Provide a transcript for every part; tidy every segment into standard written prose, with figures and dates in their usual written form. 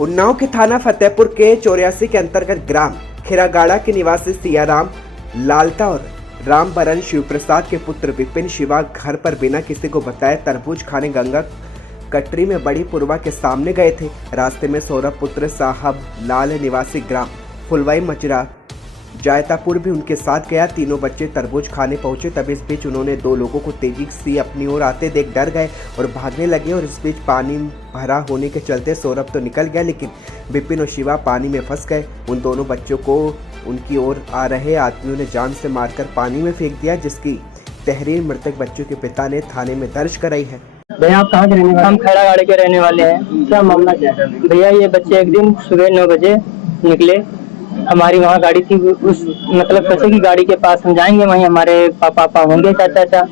उन्नाव के थाना फतेहपुर के 84 के अंतर्गत ग्राम खिरागाड़ा के निवासी सियाराम लालता और रामबरन शिवप्रसाद के पुत्र विपिन शिवा घर पर बिना किसी को बताए तरबूज खाने गंगा कटरी में बड़ी पुरवा के सामने गए थे। रास्ते में सौरभ पुत्र साहब लाल निवासी ग्राम फुलवाई मचरा जायतापुर भी उनके साथ गया। तीनों बच्चे तरबूज खाने पहुंचे, तब इस बीच उन्होंने दो लोगों को तेजी से अपनी ओर आते देख डर गए और भागने लगे। और इस बीच पानी भरा होने के चलते सौरभ तो निकल गया, लेकिन विपिन और शिवा पानी में फंस गए। उन दोनों बच्चों को उनकी ओर आ रहे आदमियों ने जान से मारकर पानी में फेंक दिया, जिसकी तहरीर मृतक बच्चों के पिता ने थाने में दर्ज कराई है। भैया आप कहाँ के रहने वाले? हम खैरागाड़े के रहने वाले हैं। क्या मामला क्या है? भैया ये बच्चे एक दिन सुबह 9 बजे निकले, हमारी वहाँ गाड़ी थी, उस मतलब चाचा की गाड़ी के पास हम जाएंगे, वहीं हमारे पापा होंगे चाचा।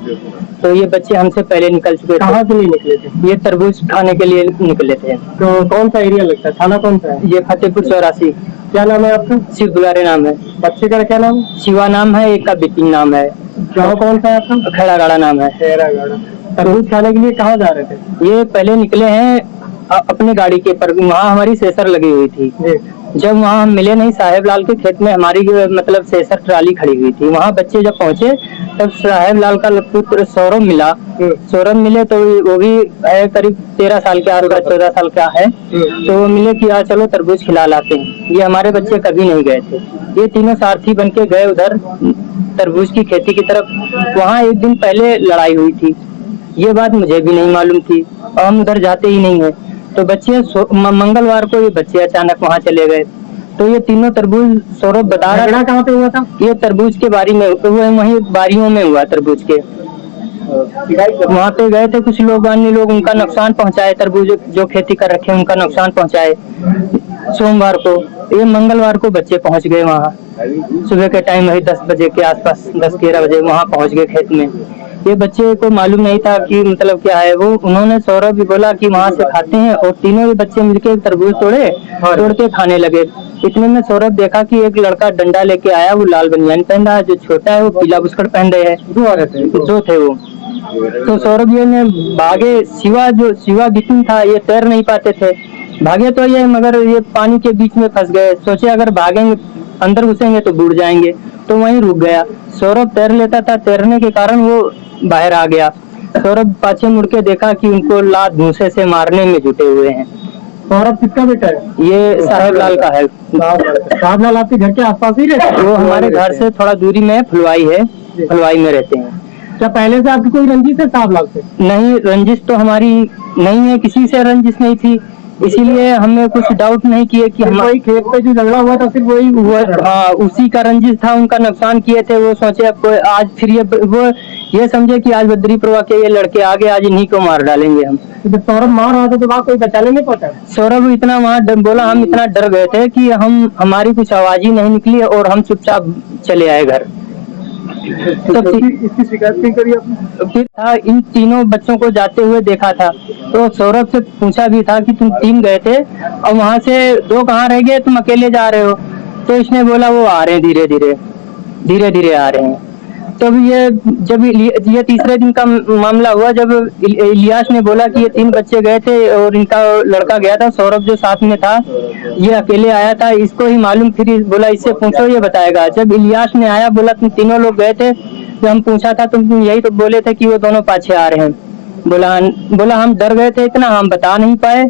तो ये बच्चे हमसे पहले निकल चुके थे। कहाँ के लिए निकले थे? ये तरबूज खाने के लिए निकले थे। तो कौन सा एरिया लगता है? थाना कौन सा है? ये फतेहपुर 84। क्या नाम है आपका? शिव दुलारे नाम है। बच्चे का क्या नाम? शिवा नाम है, एक का विपिन नाम है। गाँव कौन सा है आपका? खैरागाड़ा नाम है। खैरागाड़ा। तरबूज खाने के लिए कहाँ जा रहे थे? ये पहले निकले हैं अपने गाड़ी के पर, वहाँ हमारी सेसर लगी हुई थी। जब वहाँ हम मिले नहीं, साहेब लाल के खेत में हमारी मतलब सेसर ट्राली खड़ी हुई थी। वहाँ बच्चे जब पहुँचे तब साहेब लाल का पुत्र सौरभ मिला। सौरभ मिले तो वो भी है करीब 13 साल के आसपास, 14 साल का है। तो वो मिले कि यार चलो तरबूज खिला लाते हैं। ये हमारे बच्चे कभी नहीं गए थे। ये तीनों सारथी बन के गए उधर तरबूज की खेती की तरफ। वहाँ एक दिन पहले लड़ाई हुई थी, ये बात मुझे भी नहीं मालूम थी और हम उधर जाते ही नहीं है। तो बच्चे मंगलवार को ये बच्चे अचानक वहाँ चले गए। तो ये तीनों तरबूज सौरभ बता रहा था। कहाँ पे हुआ था? ये तरबूज के बारी में हुआ, वहीं बारियों में हुआ तरबूज के। वहाँ पे गए थे कुछ लोग, अन्य लोग, उनका नुकसान पहुँचाए। तरबूज जो खेती कर रखे उनका नुकसान पहुँचाए। सोमवार को, ये मंगलवार को बच्चे पहुँच गए वहाँ सुबह के टाइम, वही 10 बजे के आसपास, 10-11 बजे वहाँ पहुँच गए खेत में। ये बच्चे को मालूम नहीं था कि मतलब क्या है वो। उन्होंने सौरभ भी बोला कि वहाँ से खाते हैं, और तीनों ये बच्चे मिलके तरबूज तोड़ के खाने लगे। इतने में सौरभ देखा कि एक लड़का डंडा लेके आया, वो लाल बनियान पहन रहा है, जो छोटा है वो पीला बुस्कट पहन रहे हैं। दो थे वो। तो सौरभ ये ने भागे। शिवा विपिन था, ये तैर नहीं पाते थे, भागे तो ये, मगर ये पानी के बीच में फंस गए। सोचे अगर भागेंगे अंदर घुसेंगे तो बूढ़ जाएंगे, तो वहीं रुक गया। सौरभ तैर लेता था, तैरने के कारण वो बाहर आ गया। सौरभ पाछे मुड़ के देखा कि उनको लात भूसे से मारने में जुटे हुए हैं। सौरभ किसका बेटा है? ये साहेब लाल का है। साहेब लाल आपके घर के आसपास ही रहते हैं? वो हमारे घर से थोड़ा दूरी में फुलवाई है, फुलवाई में रहते हैं। क्या पहले से आपकी कोई रंजिश है साहब लाल से? नहीं, रंजिश तो हमारी नहीं है, किसी से रंजिश नहीं थी, इसीलिए हमने कुछ डाउट नहीं किए कि हमारे खेत पे जो झगड़ा हुआ था सिर्फ वही हुआ। हाँ, उसी का रंजिश था, उनका नुकसान किए थे। वो सोचे अब आज फिर ये समझे कि आज बद्री प्रभा के ये लड़के आगे, आज इन्हीं को मार डालेंगे हम। जब सौरभ मार रहा था तो वहाँ कोई बचाने नहीं पहुंचा? सौरभ इतना वहाँ बोला, हम इतना डर गए थे कि हमारी कुछ आवाज ही नहीं निकली और हम चुपचाप चले आए घर। तो इसकी शिकायत नहीं करी आपने? फिर था, इन तीनों बच्चों को जाते हुए देखा था, तो सौरभ से पूछा भी था कि तुम 3 गए थे और वहाँ से 2 कहाँ रह गए, तुम अकेले जा रहे हो? तो इसने बोला वो आ रहे हैं, धीरे धीरे आ रहे हैं। तो जब ये तीसरे दिन का मामला हुआ, जब इलियास ने बोला कि ये 3 बच्चे गए थे और इनका लड़का गया था, सौरभ जो साथ में था ये अकेले आया था, इसको ही मालूम। फिर बोला इससे पूछो, ये बताएगा। जब इलियास ने आया, बोला तुम तीनों लोग गए थे? जब हम पूछा था तुम यही तो बोले थे कि वो दोनों पाछे आ रहे हैं। बोला हम डर गए थे इतना, हम बता नहीं पाए,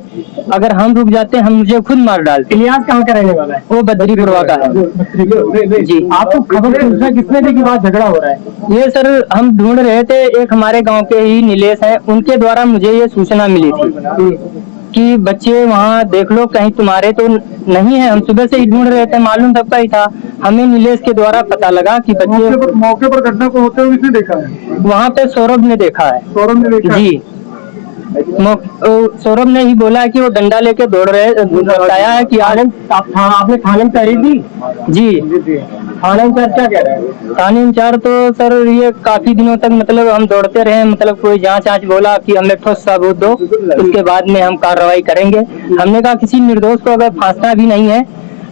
अगर हम रुक जाते हम मुझे खुद मार डालते। इलियास कहाँ का रहने वाला है? वो बद्री प्रभा का है। जी। आपको खबर किसने दी कि वहाँ झगड़ा हो रहा है? ये सर हम ढूंढ रहे थे, एक हमारे गांव के ही नीलेश हैं, उनके द्वारा मुझे ये सूचना मिली थी कि बच्चे वहाँ देख लो, कहीं तुम्हारे तो नहीं है। हम सुबह से ही ढूंढ रहे थे, मालूम सबका ही था। हमें नीलेश के द्वारा पता लगा कि बच्चे मौके पर घटना को होते हुए किसने देखा है? वहाँ पे सौरभ ने देखा है। सौरभ ने देखा? जी, सौरभ ने ही बोला कि वो डंडा लेके दौड़ रहे, बताया है कि आपने थाने में तहरीर दी? जी। थाने इंचार्ज क्या कह रहे हैं? थाने इंचार्ज तो सर ये काफी दिनों तक मतलब हम दौड़ते रहे, मतलब कोई जांच बोला कि हमें ठोस सबूत दो, उसके बाद में हम कार्रवाई करेंगे। हमने कहा किसी निर्दोष को अगर फांसना भी नहीं है,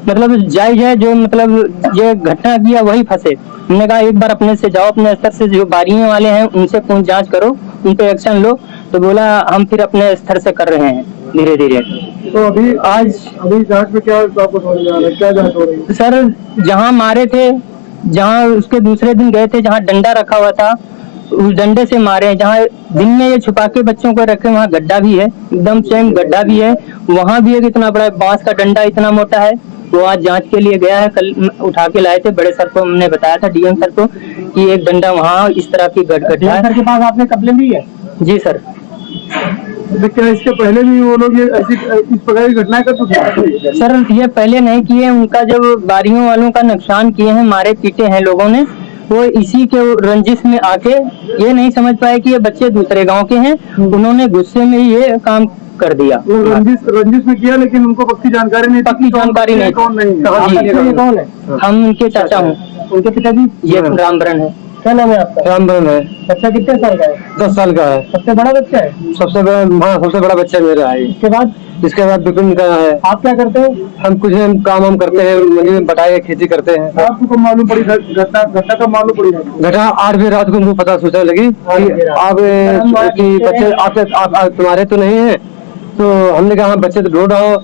मतलब जायज है, जो मतलब ये घटना किया वही फंसे। हमने कहा एक बार अपने से जाओ, अपने स्तर से जो बारियों वाले हैं उनसे पूछ जांच करो, उन पे एक्शन लो। तो बोला हम फिर अपने स्तर से कर रहे हैं धीरे धीरे। तो अभी आज अभी जांच में क्या आपको समझ में आ रहा है, क्या जांच हो रही है? सर जहाँ मारे थे, जहाँ उसके दूसरे दिन गए थे, जहाँ डंडा रखा हुआ था उस डंडे से मारे हैं। जहाँ दिन में ये छुपा के बच्चों को रखे वहाँ गड्ढा भी है, एकदम सेम गड्ढा भी है। वहाँ भी एक इतना बड़ा बांस का डंडा इतना मोटा है। वो आज जांच के लिए गया है, कल उठा के लाए थे। बड़े सर को हमने बताया था, डीएम सर को, कि एक डंडा वहाँ इस तरह की गड्ढा है। सर के पास आपने कंप्लेन दी है? जी सर। तो क्या इसके पहले भी वो लोग ये ऐसी इस प्रकार की घटनाएं कर चुके हैं? सर ये पहले नहीं किए, उनका जब बारियों वालों का नुकसान किए हैं, मारे पीटे हैं लोगों ने, वो इसी के रंजिश में आके ये नहीं समझ पाए कि ये बच्चे दूसरे गांव के हैं, उन्होंने गुस्से में ये काम कर दिया। वो रंजिश में किया, लेकिन उनको पक्की जानकारी नहीं, पक्की जानकारी नहीं। कौन नहीं है? जी। कौन है? हम उनके चाचा हूँ। उनके पिताजी? ये रामबरन है। क्या नाम है आपका? रामबरन है। बच्चा कितने साल का है? 10 साल का है। सबसे बड़ा बच्चा है? सबसे बड़ा बच्चा मेरा है। इसके बाद विपिन का है। आप क्या करते हो? हम कुछ काम हम करते हैं, मंडी में बटाई खेती करते हैं। आपको कब मालूम पड़ी घटना कब मालूम पड़ी? घटना 8 बजे रात को हमको पता सूचना लगी कि आप कि बच्चे आपके तुम्हारे तो नहीं है। तो हमने कहा हाँ बच्चे तो ढूंढ रहा हूँ।